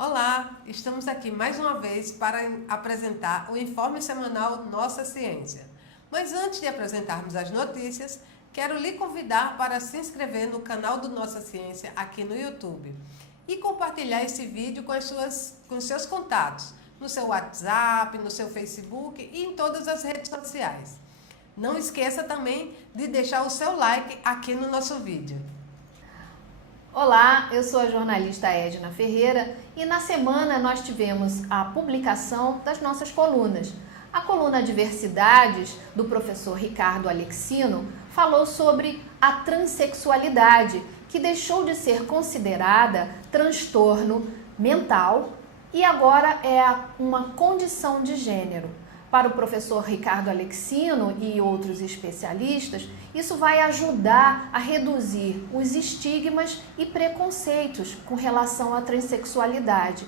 Olá, estamos aqui mais uma vez para apresentar o informe semanal Nossa Ciência. Mas antes de apresentarmos as notícias, quero lhe convidar para se inscrever no canal do Nossa Ciência aqui no YouTube e compartilhar esse vídeo com seus contatos, no seu WhatsApp, no seu Facebook e em todas as redes sociais. Não esqueça também de deixar o seu like aqui no nosso vídeo. Olá, eu sou a jornalista Edna Ferreira e na semana nós tivemos a publicação das nossas colunas. A coluna Diversidades, do professor Ricardo Alexino, falou sobre a transexualidade, que deixou de ser considerada transtorno mental e agora é uma condição de gênero. Para o professor Ricardo Alexino e outros especialistas, isso vai ajudar a reduzir os estigmas e preconceitos com relação à transexualidade.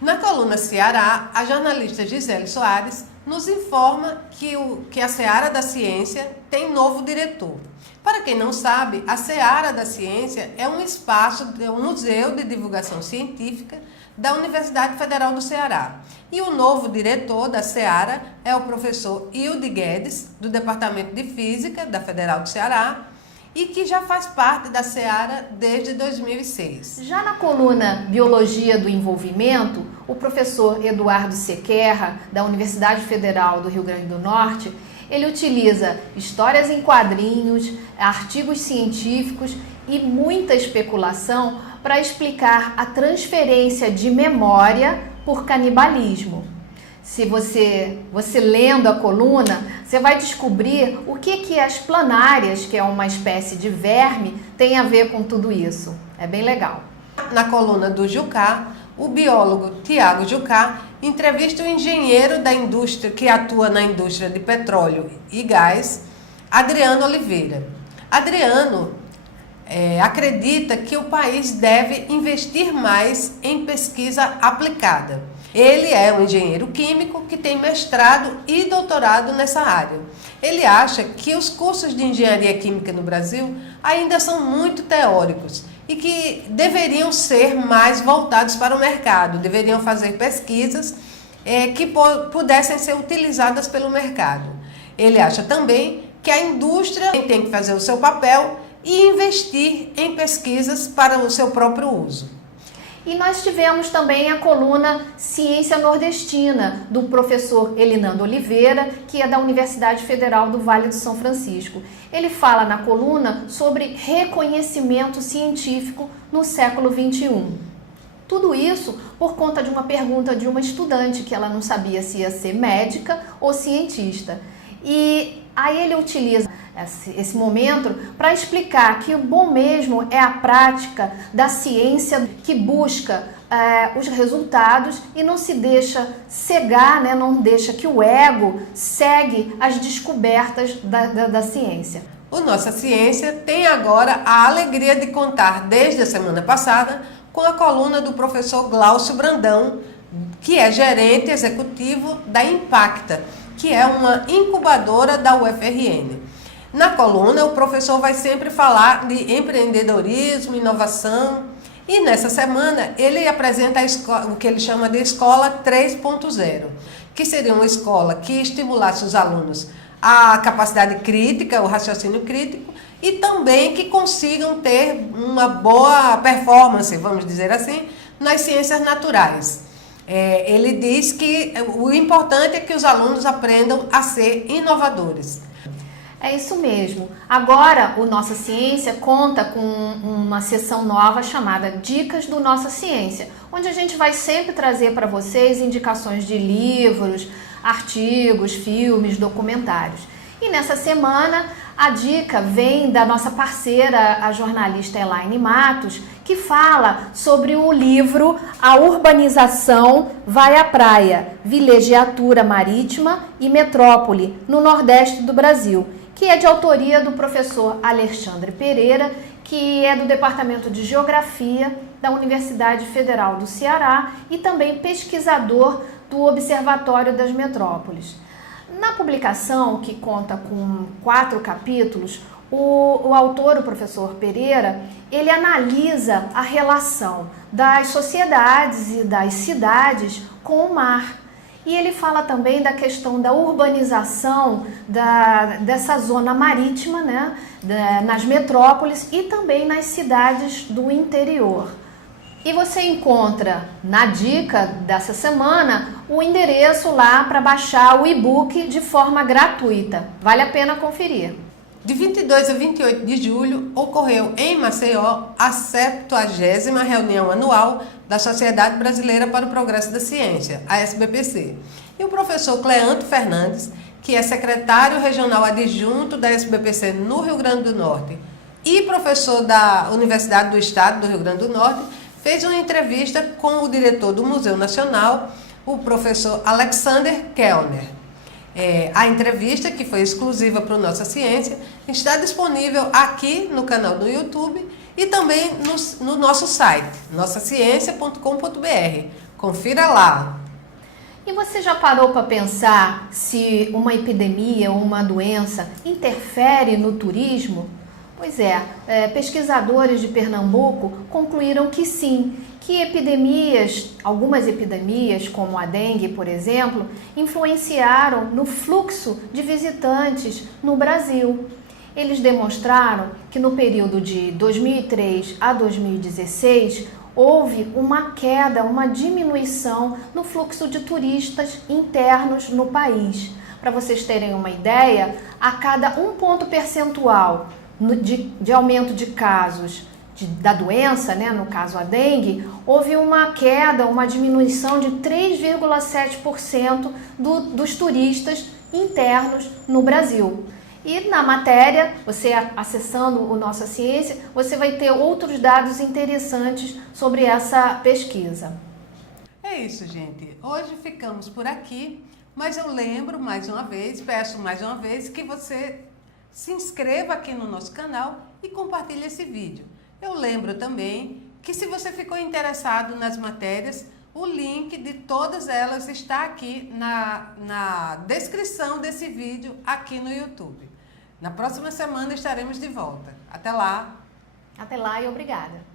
Na coluna Ceará, a jornalista Gisele Soares nos informa que a Seara da Ciência tem novo diretor. Para quem não sabe, a Seara da Ciência é um espaço, um museu de divulgação científica da Universidade Federal do Ceará. E o novo diretor da Seara é o professor Hilde Guedes, do Departamento de Física da Federal do Ceará, e que já faz parte da Seara desde 2006. Já na coluna Biologia do Envolvimento, o professor Eduardo Sequerra, da Universidade Federal do Rio Grande do Norte, ele utiliza histórias em quadrinhos, artigos científicos e muita especulação para explicar a transferência de memória por canibalismo. Se você lendo a coluna, você vai descobrir o que as planárias, que é uma espécie de verme, tem a ver com tudo isso. É bem legal. Na coluna do Jucá, o biólogo Tiago Jucá entrevista o engenheiro da indústria que atua na indústria de petróleo e gás, Adriano Oliveira. Adriano acredita que o país deve investir mais em pesquisa aplicada. Ele é um engenheiro químico que tem mestrado e doutorado nessa área. Ele acha que os cursos de engenharia química no Brasil ainda são muito teóricos e que deveriam ser mais voltados para o mercado, deveriam fazer pesquisas que pudessem ser utilizadas pelo mercado. Ele acha também que a indústria tem que fazer o seu papel e investir em pesquisas para o seu próprio uso. E nós tivemos também a coluna Ciência Nordestina, do professor Elinando Oliveira, que é da Universidade Federal do Vale do São Francisco. Ele fala na coluna sobre reconhecimento científico no século XXI. Tudo isso por conta de uma pergunta de uma estudante, que ela não sabia se ia ser médica ou cientista. E aí ele utiliza esse momento para explicar que o bom mesmo é a prática da ciência que busca os resultados e não se deixa cegar, né? Não deixa que o ego segue as descobertas da ciência. O Nossa Ciência tem agora a alegria de contar desde a semana passada com a coluna do professor Glaucio Brandão, que é gerente executivo da Impacta, que é uma incubadora da UFRN. Na coluna, o professor vai sempre falar de empreendedorismo, inovação, e nessa semana ele apresenta o que ele chama de Escola 3.0, que seria uma escola que estimulasse os alunos a capacidade crítica, o raciocínio crítico, e também que consigam ter uma boa performance, vamos dizer assim, nas ciências naturais. Ele diz que o importante é que os alunos aprendam a ser inovadores. É isso mesmo. Agora, o Nossa Ciência conta com uma seção nova chamada Dicas do Nossa Ciência, onde a gente vai sempre trazer para vocês indicações de livros, artigos, filmes, documentários. E nessa semana, a dica vem da nossa parceira, a jornalista Elaine Matos, que fala sobre o livro A Urbanização Vai à Praia, Vilegiatura Marítima e Metrópole, no Nordeste do Brasil, que é de autoria do professor Alexandre Pereira, que é do Departamento de Geografia da Universidade Federal do Ceará e também pesquisador do Observatório das Metrópoles. Na publicação, que conta com 4 capítulos, O autor, o professor Pereira, ele analisa a relação das sociedades e das cidades com o mar. E ele fala também da questão da urbanização dessa zona marítima, né, nas metrópoles e também nas cidades do interior. E você encontra na dica dessa semana o endereço lá para baixar o e-book de forma gratuita. Vale a pena conferir. De 22 a 28 de julho, ocorreu em Maceió a 70ª reunião anual da Sociedade Brasileira para o Progresso da Ciência, a SBPC. E o professor Cleanto Fernandes, que é secretário regional adjunto da SBPC no Rio Grande do Norte e professor da Universidade do Estado do Rio Grande do Norte, fez uma entrevista com o diretor do Museu Nacional, o professor Alexander Kellner. A entrevista, que foi exclusiva para o Nossa Ciência, está disponível aqui no canal do YouTube e também no nosso site, nossaciencia.com.br. Confira lá. E você já parou para pensar se uma epidemia ou uma doença interfere no turismo? Pois pesquisadores de Pernambuco concluíram que sim, que algumas epidemias, como a dengue, por exemplo, influenciaram no fluxo de visitantes no Brasil. Eles demonstraram que no período de 2003 a 2016, houve uma queda, uma diminuição no fluxo de turistas internos no país. Para vocês terem uma ideia, a cada 1 ponto percentual de aumento de casos da doença, né, no caso a dengue, houve uma queda, uma diminuição de 3,7% dos turistas internos no Brasil. E na matéria, você acessando o Nossa Ciência, você vai ter outros dados interessantes sobre essa pesquisa. É isso, gente. Hoje ficamos por aqui, mas eu lembro mais uma vez, peço mais uma vez que você se inscreva aqui no nosso canal e compartilhe esse vídeo. Eu lembro também que se você ficou interessado nas matérias, o link de todas elas está aqui na descrição desse vídeo aqui no YouTube. Na próxima semana estaremos de volta. Até lá! Até lá e obrigada!